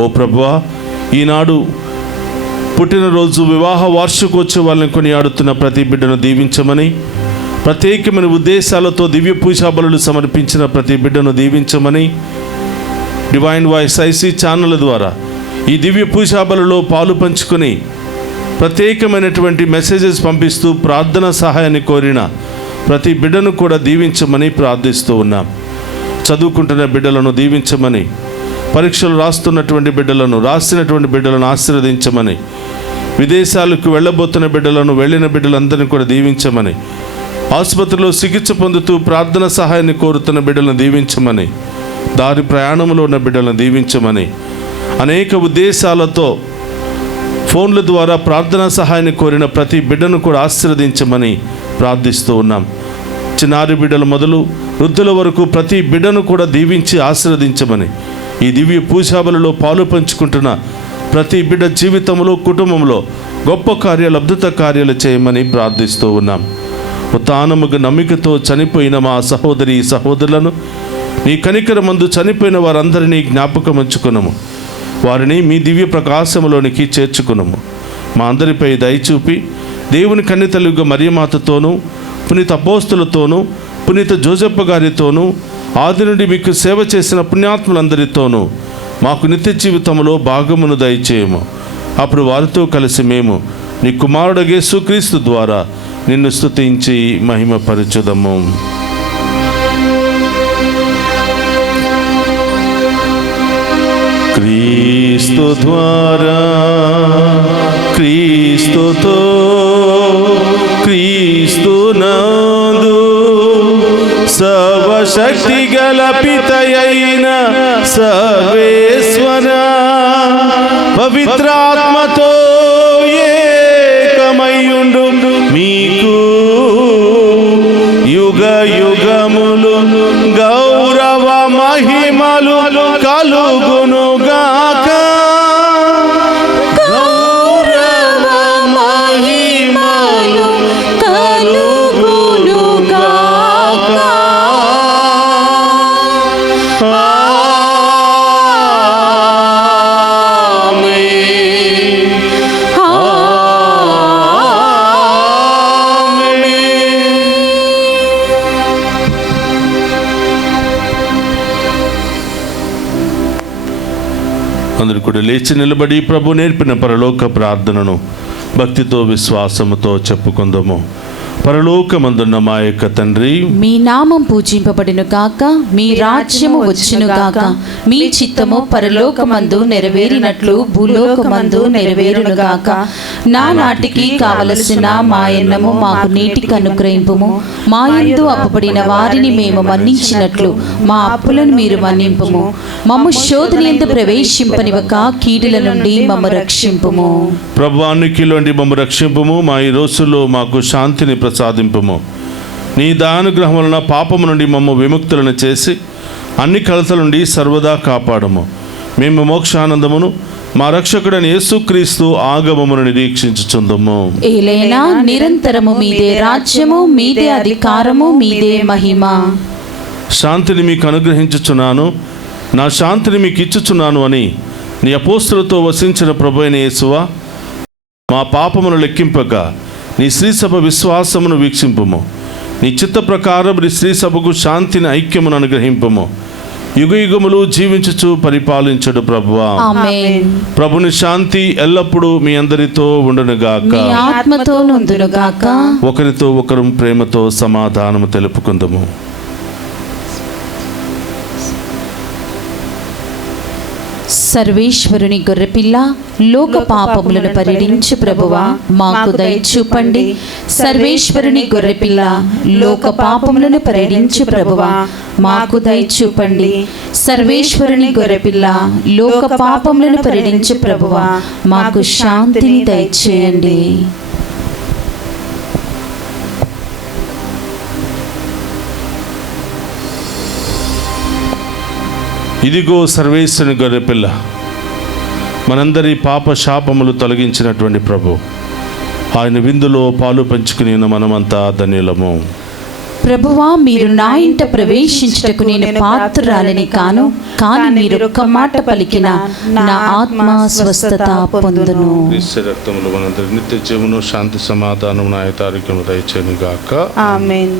ఓ ప్రభువా, ఈనాడు పుట్టినరోజు వివాహ వార్షికోత్సవాలను కొనియాడుతున్న ప్రతి బిడ్డను దీవించమని, ప్రత్యేకమైన ఉద్దేశాలతో దివ్య పూజా బలులు సమర్పించిన ప్రతి బిడ్డను దీవించమని, డివైన్ వాయిస్ ఐసీ ఛానల్ ద్వారా ఈ దివ్య పూజా బలులో పాలు పంచుకొని ప్రత్యేకమైనటువంటి మెసేజెస్ పంపిస్తూ ప్రార్థన సహాయాన్ని కోరిన ప్రతి బిడ్డను కూడా దీవించమని ప్రార్థిస్తూ ఉన్నాం. చదువుకుంటున్న బిడ్డలను దీవించమని, పరీక్షలు రాస్తున్నటువంటి బిడ్డలను, రాసినటువంటి బిడ్డలను ఆశీర్వదించమని, విదేశాలకు వెళ్ళబోతున్న బిడ్డలను, వెళ్ళిన బిడ్డలందరినీ కూడా దీవించమని, ఆసుపత్రిలో చికిత్స పొందుతూ ప్రార్థన సహాయాన్ని కోరుతున్న బిడ్డలను దీవించమని, దారి ప్రయాణంలో ఉన్న బిడ్డలను దీవించమని, అనేక ఉద్దేశాలతో ఫోన్ల ద్వారా ప్రార్థనా సహాయాన్ని కోరిన ప్రతి బిడ్డను కూడా ఆశీర్వదించమని ప్రార్థిస్తూ ఉన్నాం. చిన్నారి బిడ్డల మొదలు వృద్ధుల వరకు ప్రతి బిడ్డను కూడా దీవించి ఆశీర్వదించమని, ఈ దివ్య పూజాబలలో పాలు పంచుకుంటున్న ప్రతి బిడ్డ జీవితంలో, కుటుంబంలో గొప్ప కార్యాలు, అద్భుత కార్యాలు చేయమని ప్రార్థిస్తూ ఉన్నాం. ఉత్థానముగా నమ్మికతో చనిపోయిన మా సహోదరి సహోదరులను నీ కనికరమందు చనిపోయిన వారందరినీ జ్ఞాపకం ఉంచుకునము. వారిని మీ దివ్య ప్రకాశములోనికి చేర్చుకునము. మా అందరిపై దయచూపి దేవుని కన్యతలుగా మరియమాతతోనూ, పునీత అపోస్తులతోనూ, పునీత జోజప్ప గారితోనూ, ఆది నుండి మీకు సేవ చేసిన పుణ్యాత్ములందరితోనూ మాకు నిత్య జీవితంలో భాగమును దయచేయము. అప్పుడు వారితో కలిసి మేము నీ కుమారుడు యేసుక్రీస్తు ద్వారా నిన్ను స్తుతించి మహిమపరచుదము. క్రీస్తు ద్వారా, క్రీస్తుతో, క్రీస్తునందు సర్వశక్తి గల పితయైన సర్వేశ్వర పవిత్రాత్మతో ఏకమయ్యుండు మీకు యుగ యుగములు గౌరవ మహిమలు కలుగునుగాక. గౌరవ మహిమలు కలుగునుగాక. ఆమేన్. అందరూ కూడా లేచి నిలబడి ప్రభు నేర్పిన పరలోక ప్రార్థనను భక్తితో విశ్వాసముతో చెప్పుకుందాము. పరలోకమందున్న మా యొక్క తండ్రి, మీ నామం పూజింపబడును గాక, మీ రాజ్యము వచ్చును గాక, మీ చిత్తము పరలోకమందు నెరవేరినట్లు భూలోకమందు నెరవేరును గాక. నానాటికి కావలసిన మా అన్నము మాకు నేటికి అనుగ్రహింపుము. మా యందు అప్పుబడిన వారిని మేము మన్నించినట్లు మా అప్పులను మీరు మన్నింపుము. మమ్ము శోధనయందు ప్రవేశింపనివ్వక కీడుల నుండి మమ్ము రక్షింపుము. ప్రభువానికిలోండి మమ్ము రక్షింపుము. మా ఈ రోజుల్లో మాకు శాంతిని ప్రసాదింపుము. నీ దానుగ్రహం వలన పాపము నుండి మమ్ము విముక్తులను చేసి అన్ని కలతల నుండి సర్వదా కాపాడము. మేము మోక్షానందమును మా రక్షకుడైన యేసుక్రీస్తు ఆగమమును నిరీక్షించుచుందుము. ఏలైనా నిరంతరము మీదే రాజ్యము, మీదే అధికారము, మీదే మహిమ. శాంతిని మీకు అనుగ్రహించుచున్నాను, నా శాంతిని మీకు ఇచ్చుచున్నాను అని నీ అపోస్తులతో వసించిన ప్రభువైన యేసువా, మా పాపమును లెక్కింపక నీ శ్రీసభ విశ్వాసమును వీక్షింపుము. నీ చిత్త ప్రకారం నీ శ్రీసభకు శాంతిని ఐక్యమును అనుగ్రహింపుము. యుగ యుగములు జీవించుచు పరిపాలించడు ప్రభువా. ఆమేన్. ప్రభుని శాంతి ఎల్లప్పుడూ మీ అందరితో ఉండునుగాక. మీ ఆత్మతో నుండునుగాక. ఒకరితో ఒకరు ప్రేమతో సమాధానము తెలుపుకుందాము. సర్వేశ్వరుని గొర్రెపిల్ల, లోక పాపములను పరిడించు ప్రభువా, మాకు దయ చూపండి. సర్వేశ్వరుని గొర్రెపిల్ల, లోక పాపములను పరిడించు ప్రభువా, మాకు దయ చూపండి. సర్వేశ్వరుని గొర్రెపిల్ల, లోక పాపములను పరిడించు ప్రభువా, మాకు శాంతిని దయచేయండి. ఇదిగో సర్వేశ్వరుని గొర్రెపిల్ల, మనందరి పాప శాపములు తొలగించినటువంటి ప్రభు. ఆయన విందులో పాలు పంచుకుని మనమంతా ధన్యులము. ప్రభువా, మీరు నా ఇంట ప్రవేశించుటకు నేను పాత్రురాలని కాను, కానీ మీరు ఒక్క మాట పలికిన నా ఆత్మ స్వస్థత పొందును. క్రీస్తు రక్తములు మనందరి నిత్య జీవమును, శాంతి సమాధానమును, ఆయుతారోగ్యము దయచేయును గాక. ఆమేన్.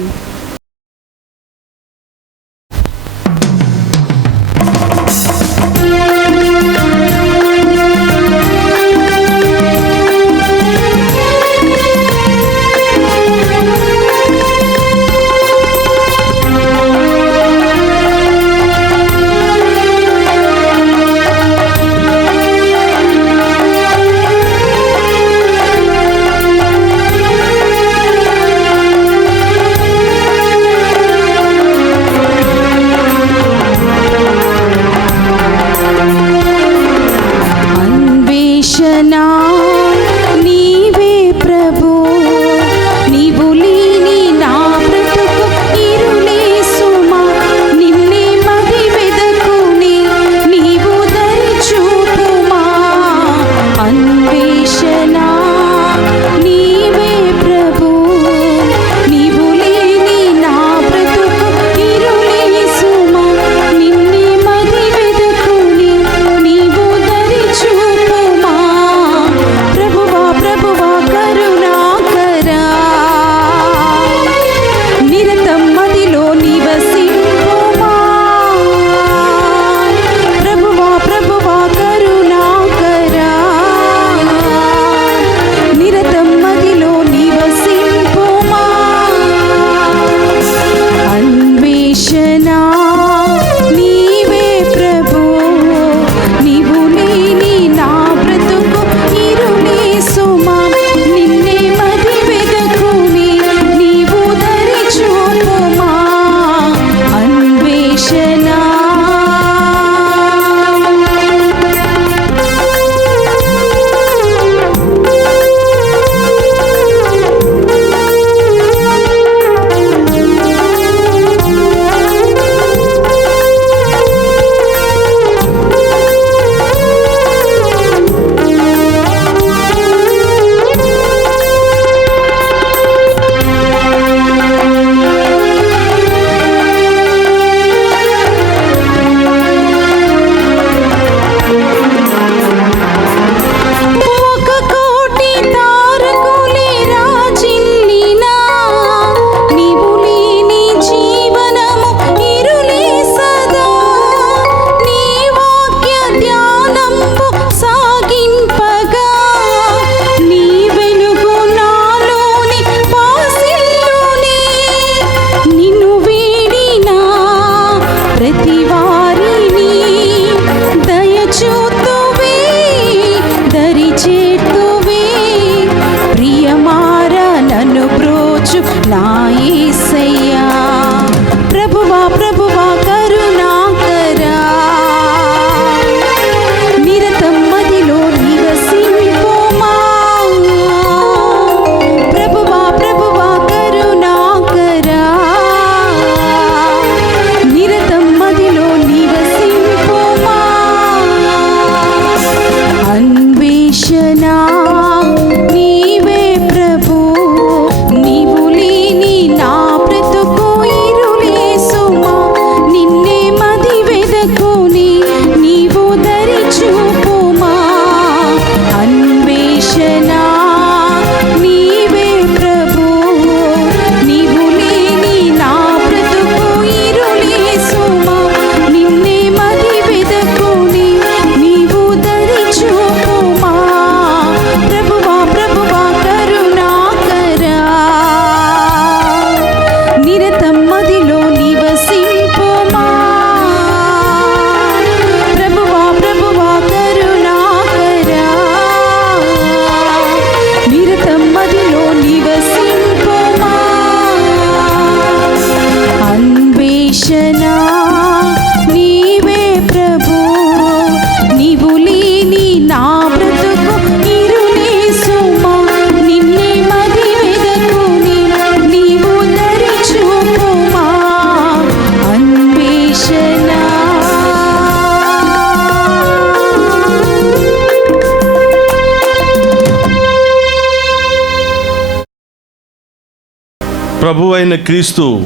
ప్రభువైన క్రీస్తు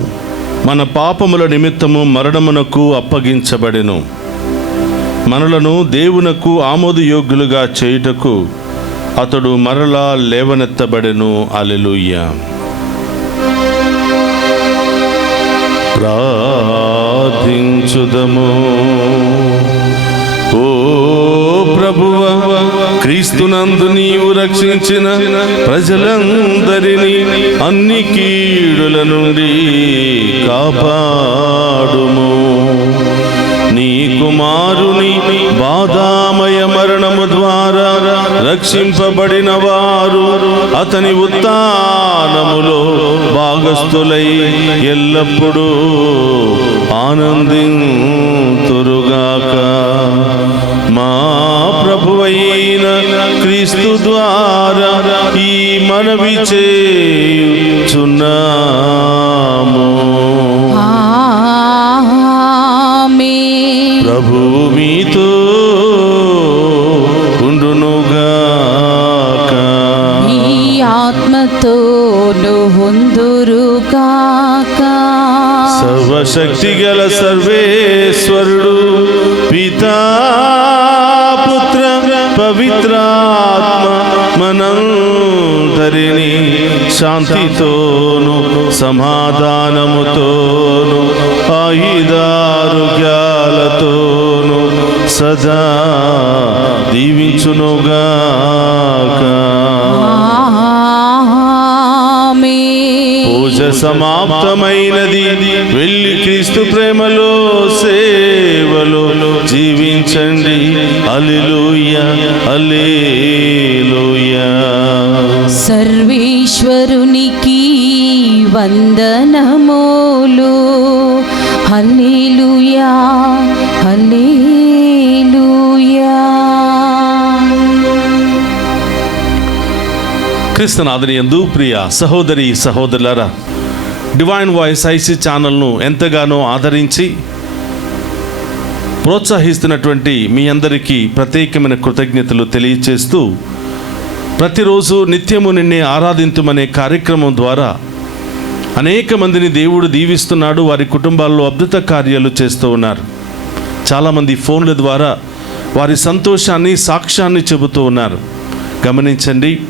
మన పాపముల నిమిత్తము మరణమునకు అప్పగించబడెను. మనలను దేవునకు ఆమోదయోగ్యులుగా చేయుటకు అతడు మరలా లేవనెత్తబడెను. హల్లెలూయా. ప్రార్థించుదము. ఓ ప్రభువా, క్రీస్తునందు నీవు రక్షించిన ప్రజలందరినీ అన్ని కీడుల నుండి కాపాడుము. నీ కుమారుని బాధామయ మరణము ద్వారా రక్షింపబడిన వారు అతని ఉత్థానములో భాగస్థులై ఎల్లప్పుడూ ఆనందింతురుగాక. మా ప్రభువైన క్రీస్తు ద్వారా ఈ మనవి చేయుచున్నాము. ప్రభువు మీతో ఉండునుగాక. ఈ ఆత్మతోను ఉందురుగాక. సర్వశక్తి గల సర్వేశ్వరుడు పితా పుత్ర పవిత్రాత్మ మనందరినీ శాంతితోను సమాధానముతోను ఆయుధారోగ్యాలతోను సదా దీవించునుగాక. పూజ సమాప్తమైనది. వెళ్ళి క్రీస్తు ప్రేమలో సేవలో జీవించండి. హల్లెలూయా, హల్లెలూయా. సర్వేశ్వరునికి వందనములు. హల్లెలూయా, హల్లెలూయా. క్రీస్తునాథుని యందు ప్రియ సహోదరి సహోదరులారా, డివైన్ వాయిస్ ఐసీ ఛానల్ను ఎంతగానో ఆదరించి ప్రోత్సహిస్తున్నటువంటి మీ అందరికీ ప్రత్యేకమైన కృతజ్ఞతలు తెలియచేస్తూ, ప్రతిరోజు నిత్యము నిన్నే ఆరాధింతుమనే కార్యక్రమం ద్వారా అనేక మందిని దేవుడు దీవిస్తున్నాడు. వారి కుటుంబాల్లో అద్భుత కార్యాలు చేస్తూ ఉన్నారు. చాలామంది ఫోన్ల ద్వారా వారి సంతోషాన్ని, సాక్ష్యాన్ని చెబుతూ ఉన్నారు. గమనించండి,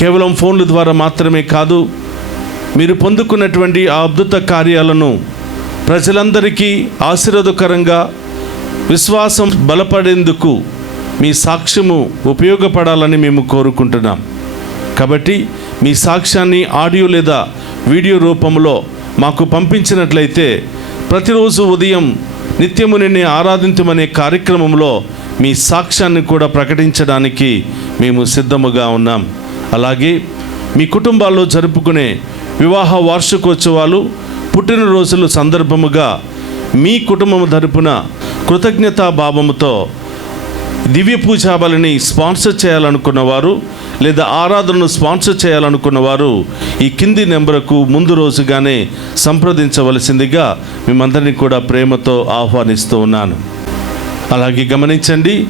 కేవలం ఫోన్ల ద్వారా మాత్రమే కాదు, మీరు పొందుకున్నటువంటి ఆ అద్భుత కార్యాలను ప్రజలందరికీ ఆశీర్వాదకరంగా విశ్వాసం బలపడేందుకు మీ సాక్ష్యము ఉపయోగపడాలని మేము కోరుకుంటున్నాం. కాబట్టి మీ సాక్ష్యాన్ని ఆడియో లేదా వీడియో రూపంలో మాకు పంపించినట్లయితే ప్రతిరోజు ఉదయం నిత్యము నిన్నే ఆరాధించమనే కార్యక్రమంలో మీ సాక్ష్యాన్ని కూడా ప్రకటించడానికి మేము సిద్ధముగా ఉన్నాం. అలాగే మీ కుటుంబాల్లో జరుపుకునే వివాహ వార్షికోత్సవాలు, పుట్టినరోజుల సందర్భముగా మీ కుటుంబం తరపున కృతజ్ఞతా భావముతో దివ్య పూజా బలిని స్పాన్సర్ చేయాలనుకున్నవారు లేదా ఆరాధనను స్పాన్సర్ చేయాలనుకున్నవారు ఈ కింది నెంబర్కు ముందు రోజుగానే సంప్రదించవలసిందిగా మిమ్మందరినీ కూడా ప్రేమతో ఆహ్వానిస్తూ ఉన్నాను. అలాగే గమనించండి,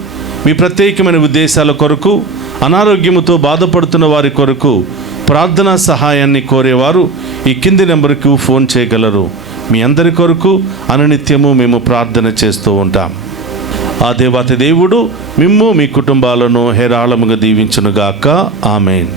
మీ ప్రత్యేకమైన ఉద్దేశాల కొరకు, అనారోగ్యముతో బాధపడుతున్న వారి కొరకు ప్రార్థనా సహాయాన్ని కోరేవారు ఈ కింది నెంబర్కు ఫోన్ చేయగలరు. మీ అందరి కొరకు అనునిత్యము మేము ప్రార్థన చేస్తూ ఉంటాం. ఆ దేవాతి దేవుడు మిమ్ము మీ కుటుంబాలను హేరాళముగా దీవించునుగాక. ఆమేన్.